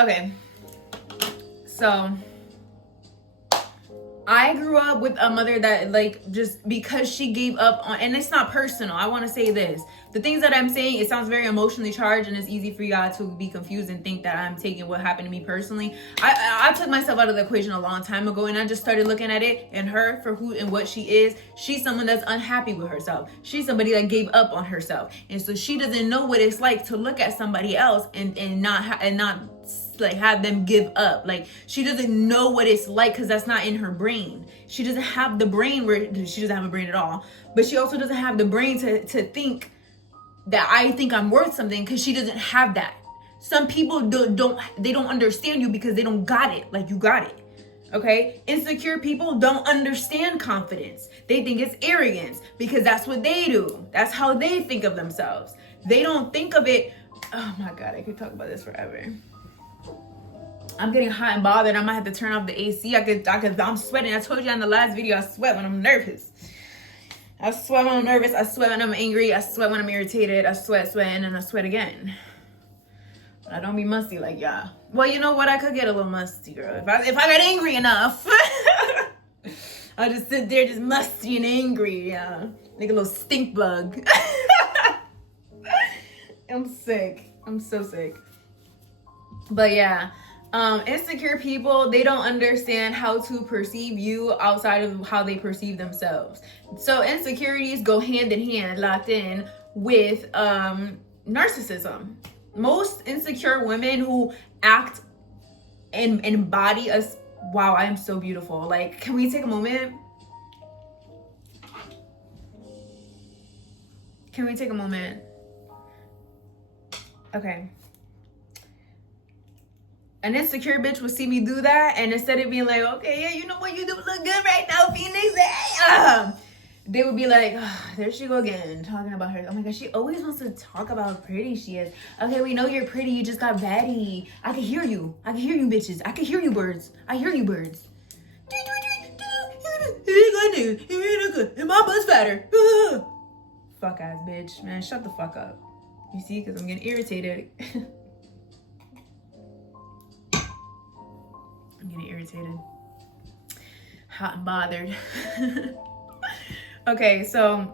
Okay, so I grew up with a mother that, like, just because she gave up on, and it's not personal, I want to say this. The things that I'm saying, it sounds very emotionally charged, and it's easy for y'all to be confused and think that I'm taking what happened to me personally. I took myself out of the equation a long time ago, and I just started looking at it and her for who and what she is. She's someone that's unhappy with herself. She's somebody that gave up on herself, and so she doesn't know what it's like to look at somebody else and not like have them give up. Like, she doesn't know what it's like because that's not in her brain. She doesn't have the brain where she doesn't have a brain at all, but she also doesn't have the brain to think that I think I'm worth something, because she doesn't have that. Some people don't understand you because they don't got it like you got it. Okay, insecure people don't understand confidence. They think it's arrogance because that's what they do. That's how they think of themselves. They don't think of it. Oh my god, I could talk about this forever. I'm getting hot and bothered. I might have to turn off the AC. I'm sweating. I told you in the last video, I sweat when I'm nervous. I sweat when I'm nervous. I sweat when I'm angry. I sweat when I'm irritated. I sweat, and then I sweat again. But I don't be musty like y'all. Well, you know what? I could get a little musty, girl. If I got angry enough. I'll just sit there just musty and angry. Yeah. Like a little stink bug. I'm sick. I'm so sick. But yeah. Insecure people, they don't understand how to perceive you outside of how they perceive themselves. So insecurities go hand in hand, locked in with narcissism. Most insecure women who act and embody us. Wow, I am so beautiful. Like, can we take a moment? Can we take a moment? Okay. An insecure bitch would see me do that, and instead of being like, okay, yeah, you know what, you do look good right now, Phoenix, they would be like, oh, there she go again, talking about her. Oh my god, she always wants to talk about how pretty she is. Okay, we know you're pretty, you just got batty. I can hear you, bitches. I can hear you, birds. I hear you, birds. And my butt's fatter. Fuck ass bitch, man, shut the fuck up. You see, because I'm getting irritated. I'm getting irritated, hot and bothered. Okay, so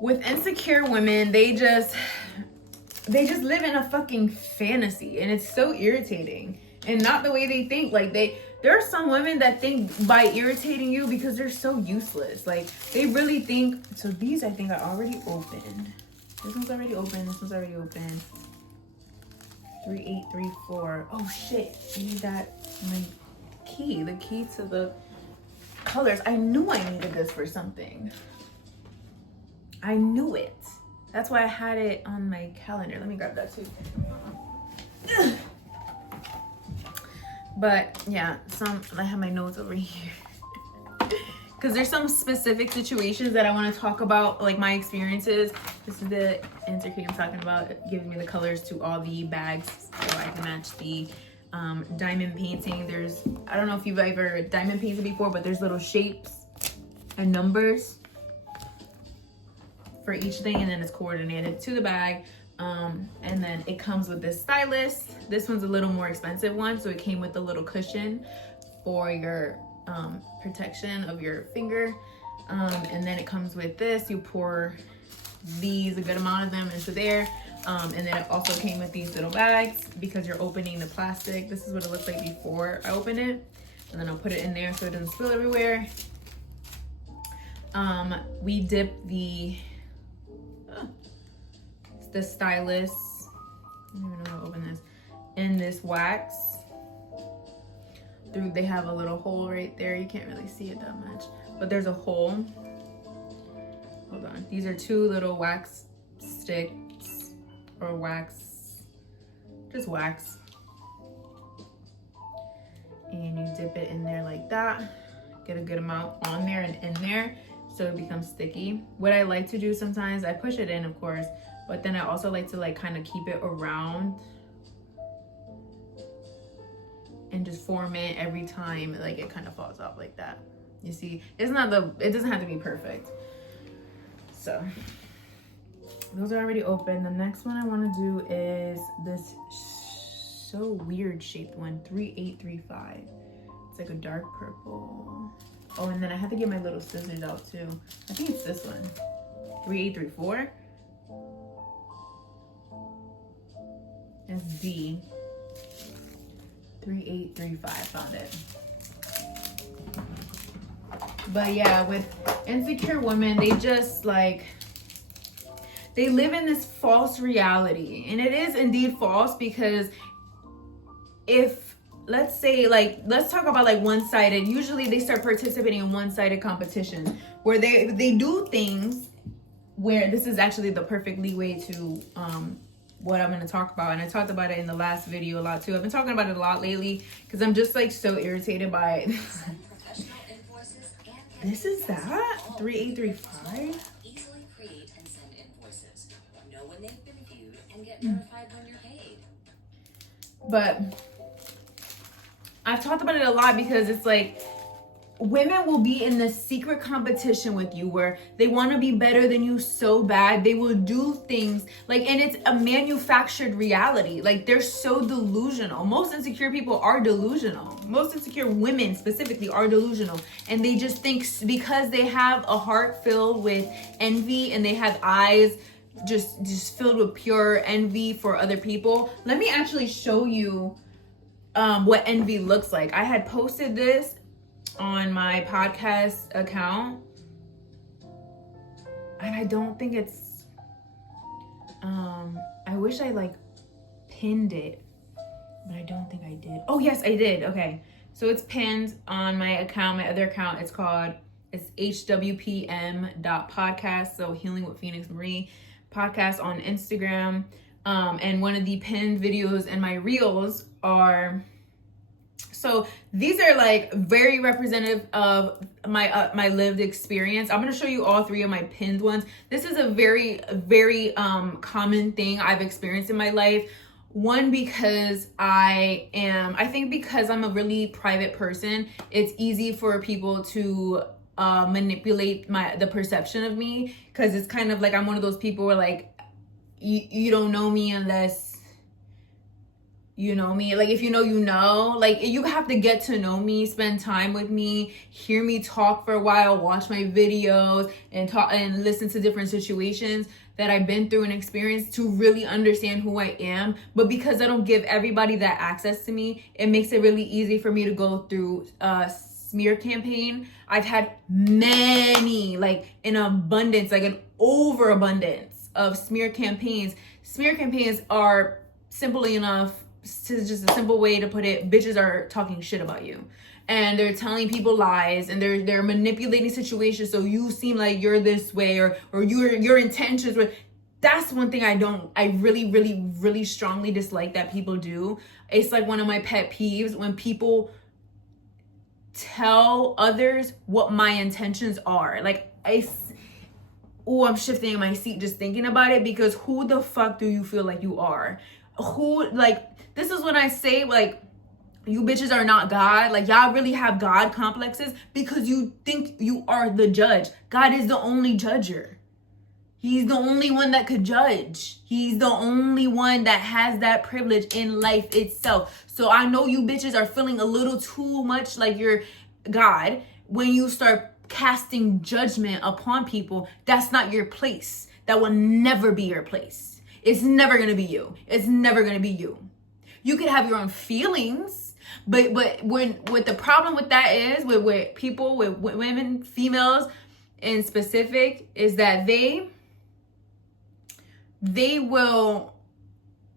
with insecure women, they just live in a fucking fantasy, and it's so irritating, and not the way they think. Like, there are some women that think by irritating you because they're so useless. Like, they really think. So these, I think, are already open. This one's already open. This one's already open. 3834. Oh shit, I need the key to the colors. I knew I needed this for something. I knew it. That's why I had it on my calendar. Let me grab that too. But yeah, I have my notes over here. Because there's some specific situations that I want to talk about, like my experiences. This is the interkey I'm talking about. It gives me the colors to all the bags so I can match the diamond painting. I don't know if you've ever diamond painted before, but there's little shapes and numbers for each thing, and then it's coordinated to the bag. And then it comes with this stylus. This one's a little more expensive one, so it came with a little cushion for your protection of your finger, and then it comes with this. You pour a good amount of them into there, and then it also came with these little bags because you're opening the plastic. This is what it looks like before I open it, and then I'll put it in there so it doesn't spill everywhere. We dip the stylus, I don't even know how to open this, in this wax. They have a little hole right there. You can't really see it that much, but there's a hole. Hold on. These are two little wax sticks, or just wax. And you dip it in there like that. Get a good amount on there and in there so it becomes sticky. What I like to do sometimes, I push it in, of course, but then I also like to kind of keep it around and just form it every time, like it kind of falls off like that. You see, it doesn't have to be perfect. So those are already open. The next one I want to do is this so weird shaped one. 3835. It's like a dark purple. Oh, and then I have to get my little scissors out too. I think it's this one. 3834. That's D. 3835. Found it. But yeah, with insecure women, they just like, they live in this false reality. And it is indeed false, because if, let's say, like, let's talk about like one-sided, usually they start participating in one-sided competition where they do things where, this is actually the perfect leeway to what I'm going to talk about. And I talked about it in the last video a lot too. I've been talking about it a lot lately because I'm just like so irritated by it. This is that 3835. Easily create and send invoices. Know when they've been viewed and get notified when you're paid. But I've talked about it a lot because it's like, women will be in this secret competition with you where they want to be better than you so bad. They will do things like, and it's a manufactured reality. Like, they're so delusional. Most insecure people are delusional. Most insecure women specifically are delusional. And they just think because they have a heart filled with envy and they have eyes just filled with pure envy for other people. Let me actually show you what envy looks like. I had posted this on my podcast account, and I don't think it's I wish I like pinned it, but I don't think I did. Oh yes, I did. Okay, so it's pinned on my account, my other account. It's hwpm.podcast, so Healing with Phoenix Marie podcast on Instagram. And one of the pinned videos in my reels are, so these are like very representative of my lived experience. I'm going to show you all three of my pinned ones. This is a very common thing I've experienced in my life. One, because I think because I'm a really private person, it's easy for people to manipulate the perception of me, because it's kind of like I'm one of those people where like you don't know me unless you know me. Like, if you know, you know. Like, you have to get to know me, spend time with me, hear me talk for a while, watch my videos, and talk and listen to different situations that I've been through and experienced to really understand who I am. But because I don't give everybody that access to me, it makes it really easy for me to go through a smear campaign. I've had many, like in abundance, like an overabundance of smear campaigns. Smear campaigns are, simply enough, to just a simple way to put it, bitches are talking shit about you, and they're telling people lies, and they're manipulating situations so you seem like you're this way, or your intentions were. That's one thing I really strongly dislike that people do. It's like one of my pet peeves when people tell others what my intentions are. Like, I'm shifting in my seat just thinking about it, because who the fuck do you feel like you are? Who, like, this is when I say, like, you bitches are not God. Like, y'all really have God complexes because you think you are the judge. God is the only judger. He's the only one that could judge. He's the only one that has that privilege in life itself. So I know you bitches are feeling a little too much like you're God when you start casting judgment upon people. That's not your place. That will never be your place. It's never going to be you. It's never going to be you. You could have your own feelings, but what the problem with that is, with people, with women, females in specific, is that they will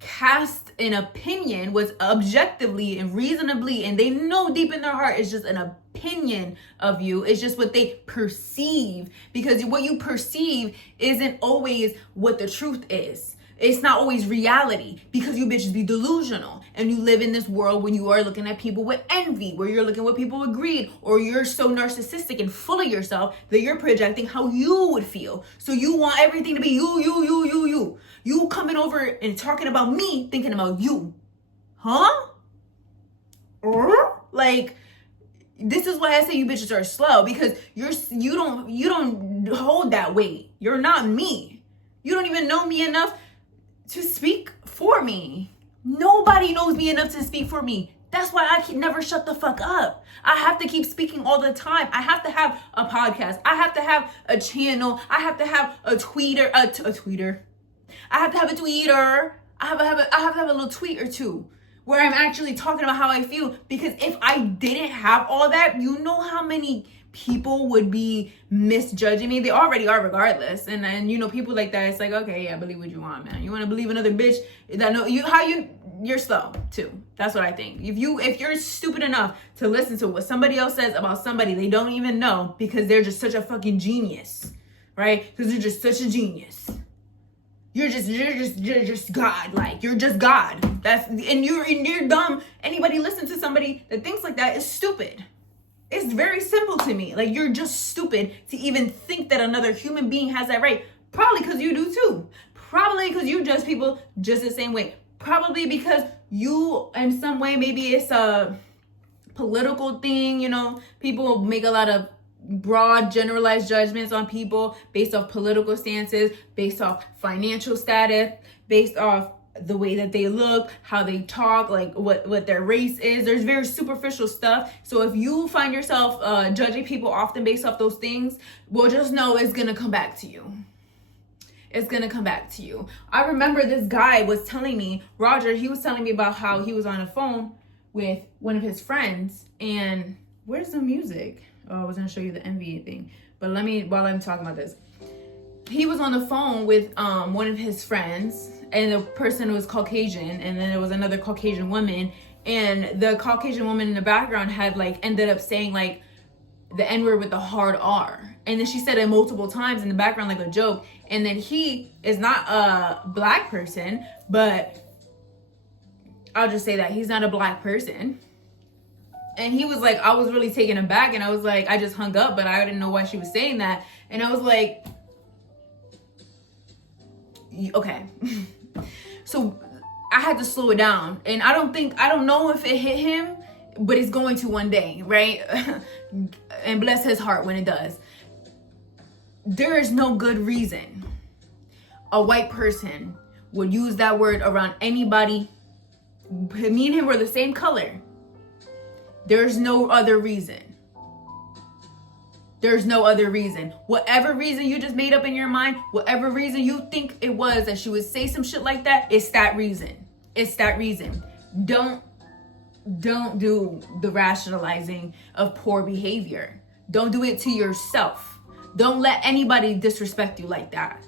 cast an opinion was objectively and reasonably, and they know deep in their heart it's just an opinion of you. It's just what they perceive, because what you perceive isn't always what the truth is. It's not always reality, because you bitches be delusional and you live in this world when you are looking at people with envy, where you're looking at people with greed, or you're so narcissistic and full of yourself that you're projecting how you would feel. So you want everything to be you. You coming over and talking about me, thinking about you. Huh? Like, this is why I say you bitches are slow, because you don't hold that weight. You're not me. You don't even know me enough to speak for me. Nobody knows me enough to speak for me. That's why I can never shut the fuck up. I have to keep speaking all the time. I have to have a podcast. I have to have a channel. I have to have a tweeter. I have to have a tweeter. I have to have a little tweet or two where I'm actually talking about how I feel. Because if I didn't have all that, you know how many people would be misjudging me. They already are, regardless. And you know, people like that, it's like, okay, yeah, believe what you want, man. You want to believe another bitch that know you, you're slow too. That's what I think. If you're stupid enough to listen to what somebody else says about somebody they don't even know, because they're just such a fucking genius, right? Because you're just such a genius. You're just God. Like, you're just God. And you're dumb. Anybody listen to somebody that thinks like that is stupid. It's very simple to me. Like, you're just stupid to even think that another human being has that right. Probably because you do too. Probably because you judge people just the same way. Probably because you, in some way, maybe it's a political thing, you know. People make a lot of broad, generalized judgments on people based off political stances, based off financial status, based off the way that they look, how they talk, like what their race is. There's very superficial stuff. So if you find yourself judging people often based off those things, well, just know it's gonna come back to you. It's gonna come back to you. I remember this guy was telling me, Roger, he was telling me about how he was on a phone with one of his friends. And where's the music? Oh, I was gonna show you the NBA thing, but while I'm talking about this, he was on the phone with one of his friends, and the person was Caucasian, and then there was another Caucasian woman, and the Caucasian woman in the background had like ended up saying like the N-word with the hard R, and then she said it multiple times in the background like a joke. And then he is not a black person, but I'll just say that he's not a black person. And he was like, I was really taken aback, and I was like, I just hung up, but I didn't know why she was saying that. And I was like, okay. So I had to slow it down. And I don't know if it hit him, but it's going to one day, right? And bless his heart when it does. There is no good reason a white person would use that word around anybody. Me and him were the same color. There's no other reason. There's no other reason. Whatever reason you just made up in your mind, whatever reason you think it was that she would say some shit like that, it's that reason. It's that reason. Don't do the rationalizing of poor behavior. Don't do it to yourself. Don't let anybody disrespect you like that.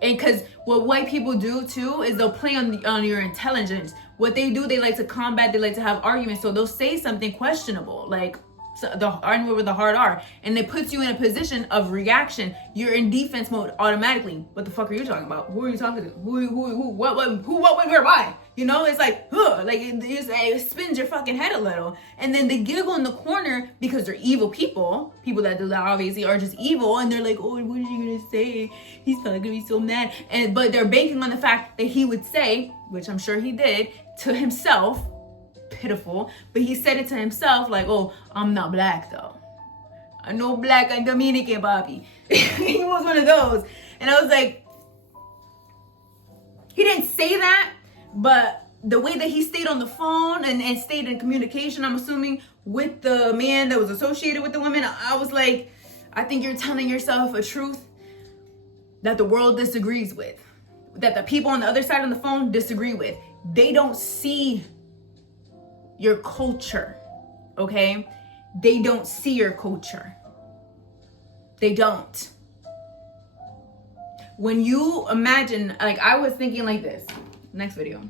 And because what white people do too is they'll play on your intelligence. What they do, they like to combat, they like to have arguments. So they'll say something questionable, like the N-word with the hard R, and it puts you in a position of reaction. You're in defense mode automatically. What the fuck are you talking about? Who are you talking to? Who, what, when, where, why? You know, it's like, like it spins your fucking head a little. And then they giggle in the corner because they're evil people. People that do that obviously are just evil. And they're like, oh, what is he going to say? He's probably going to be so mad. But they're banking on the fact that he would say, which I'm sure he did, to himself, pitiful, but he said it to himself like, oh, I'm not black though. I'm no black, I'm Dominican, Bobby. He was one of those. And I was like, he didn't say that, but the way that he stayed on the phone and stayed in communication, I'm assuming, with the man that was associated with the woman, I was like, I think you're telling yourself a truth that the world disagrees with, that the people on the other side of the phone disagree with. They don't see your culture, okay? They don't see your culture. They don't. When you imagine, like I was thinking like this, next video.